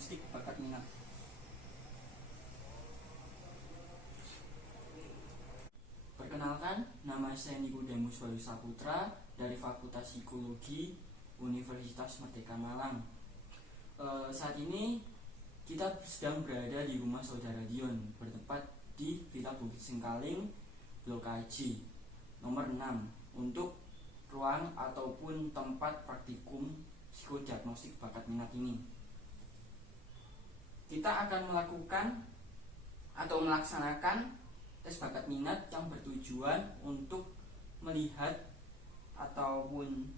diagnostik bakat minat. Perkenalkan, nama saya Nikodemus Wahyu Saputra dari Fakultas Psikologi Universitas Merdeka Malang. Saat ini kita sedang berada di rumah saudara Dion, bertempat di Villa Bukit Sengkaling, Blok KJ nomor 6 untuk ruang ataupun tempat praktikum psikodiagnostik bakat minat ini. Kita akan melakukan atau melaksanakan tes bakat minat yang bertujuan untuk melihat ataupun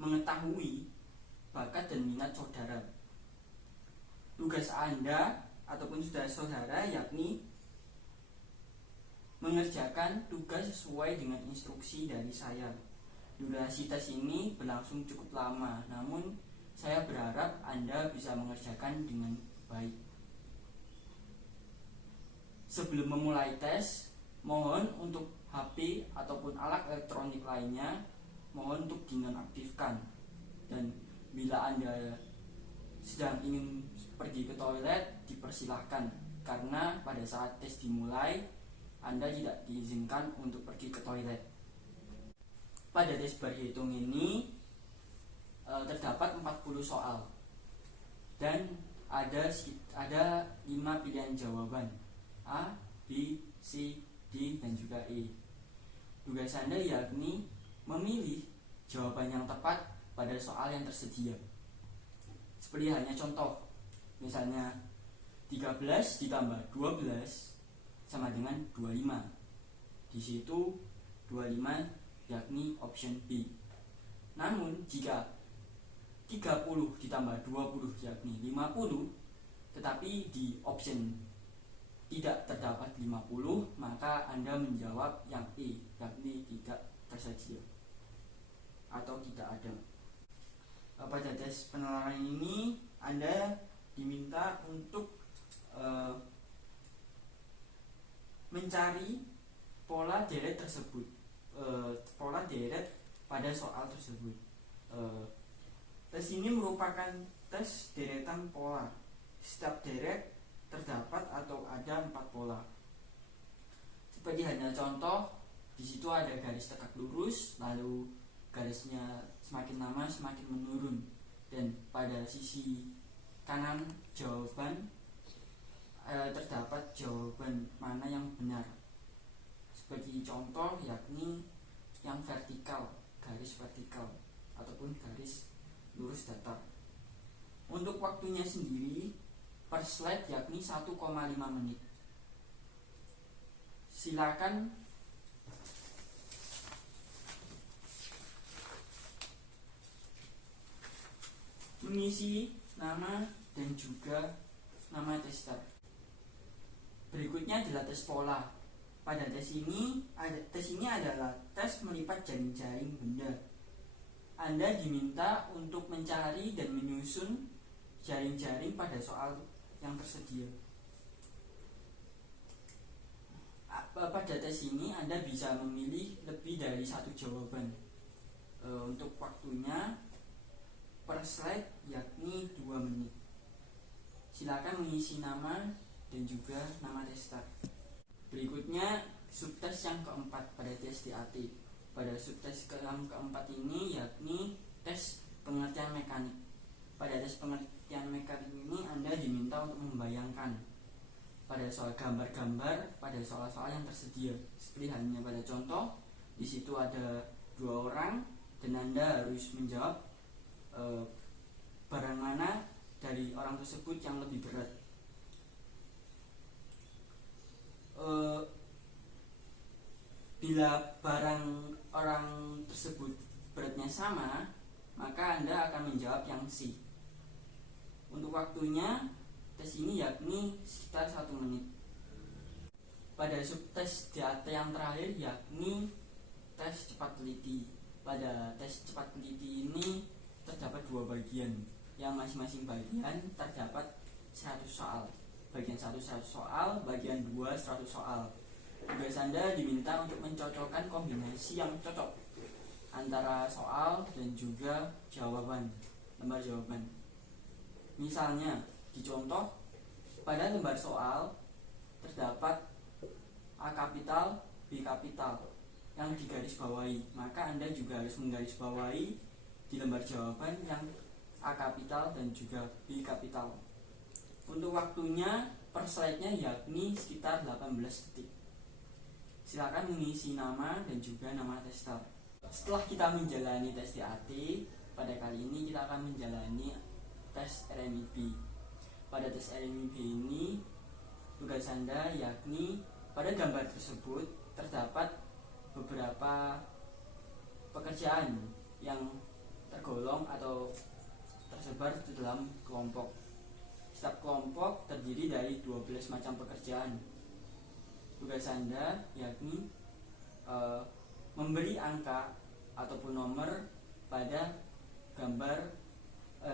mengetahui bakat dan minat saudara. Tugas Anda ataupun saudara-saudara yakni mengerjakan tugas sesuai dengan instruksi dari saya. Durasi tes ini berlangsung cukup lama, namun saya berharap Anda bisa mengerjakan dengan baik. Sebelum memulai tes, mohon untuk HP ataupun alat elektronik lainnya mohon untuk dinonaktifkan. Dan bila Anda sedang ingin pergi ke toilet, dipersilahkan, karena pada saat tes dimulai Anda tidak diizinkan untuk pergi ke toilet. Pada tes berhitung ini terdapat 40 soal dan ada 5 pilihan jawaban, A, B, C, D, dan juga E. Tugas Anda yakni memilih jawaban yang tepat pada soal yang tersedia. Seperti hanya contoh, misalnya 13 ditambah 12 sama dengan 25. Di situ 25 yakni option B. Namun jika 30 ditambah 20 yakni 50, tetapi di option tidak terdapat 50, maka Anda menjawab yang E, yakni tidak tersedia atau tidak ada. Pada tes penalaran ini Anda diminta untuk mencari pola deret tersebut, pola deret pada soal tersebut. Tes ini merupakan tes deretan pola. Setiap deret terdapat atau ada 4 pola. Seperti hanya contoh, di situ ada garis tegak lurus, lalu garisnya semakin lama semakin menurun, dan pada sisi kanan jawaban terdapat jawaban mana yang benar. Seperti contoh yakni yang vertikal, garis vertikal ataupun garis lurus datar. Untuk waktunya sendiri per slide yakni 1,5 menit. Silakan mengisi nama dan juga nama tester. Berikutnya adalah tes pola. Pada tes ini adalah tes melipat jaring-jaring benda. Anda diminta untuk mencari dan menyusun jaring-jaring pada soal yang tersedia. Pada tes ini Anda bisa memilih lebih dari satu jawaban. Untuk waktunya per slide yakni 2 menit. Silakan mengisi nama dan juga nama tester. Berikutnya subtes yang keempat pada tes DAT. Pada subtes yang keempat ini yakni tes pengertian mekanik. Pada tes pengertian mekanik ini Anda diminta untuk membayangkan pada soal gambar-gambar pada soal-soal yang tersedia. Seperti halnya pada contoh, di situ ada 2 orang dan Anda harus menjawab barang mana dari orang tersebut yang lebih berat. Bila barang orang tersebut beratnya sama, maka Anda akan menjawab yang C. Untuk waktunya tes ini yakni sekitar 1 menit. Pada subtes DAT yang terakhir yakni tes cepat teliti. Pada tes cepat teliti ini terdapat 2 bagian, yang masing-masing bagian terdapat 100 soal. Bagian 1 100 soal, bagian 2 100 soal. Tugas Anda diminta untuk mencocokkan kombinasi yang cocok antara soal dan juga jawaban, lembar jawaban. Misalnya, Dicontoh, pada lembar soal terdapat A kapital, B kapital yang digarisbawahi, maka Anda juga harus menggarisbawahi di lembar jawaban yang A kapital dan juga B kapital. Untuk waktunya per slide-nya yakni sekitar 18 detik. Silakan mengisi nama dan juga nama tester. Setelah kita menjalani tes TAT, pada kali ini kita akan menjalani tes RMIB. Pada tes RMIB ini, tugas Anda yakni pada gambar tersebut terdapat beberapa pekerjaan yang tergolong atau tersebar di dalam kelompok. Setiap kelompok terdiri dari 12 macam pekerjaan. Tugas Anda yakni memberi angka ataupun nomor pada gambar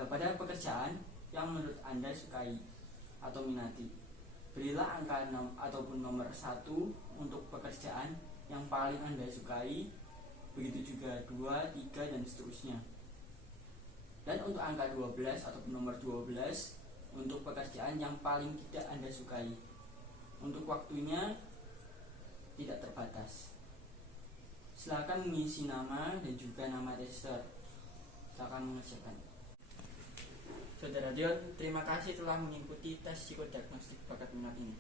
pada pekerjaan yang menurut Anda sukai atau minati. Berilah angka ataupun nomor 1 untuk pekerjaan yang paling Anda sukai, begitu juga 2, 3, dan seterusnya. Dan untuk angka 12 ataupun nomor 12 untuk pekerjaan yang paling tidak Anda sukai. Untuk waktunya tidak terbatas. Silakan mengisi nama dan juga nama tester. Silakan mengerjakan. Saudara Dion, terima kasih telah mengikuti tes psikodiagnostik bakat minat ini.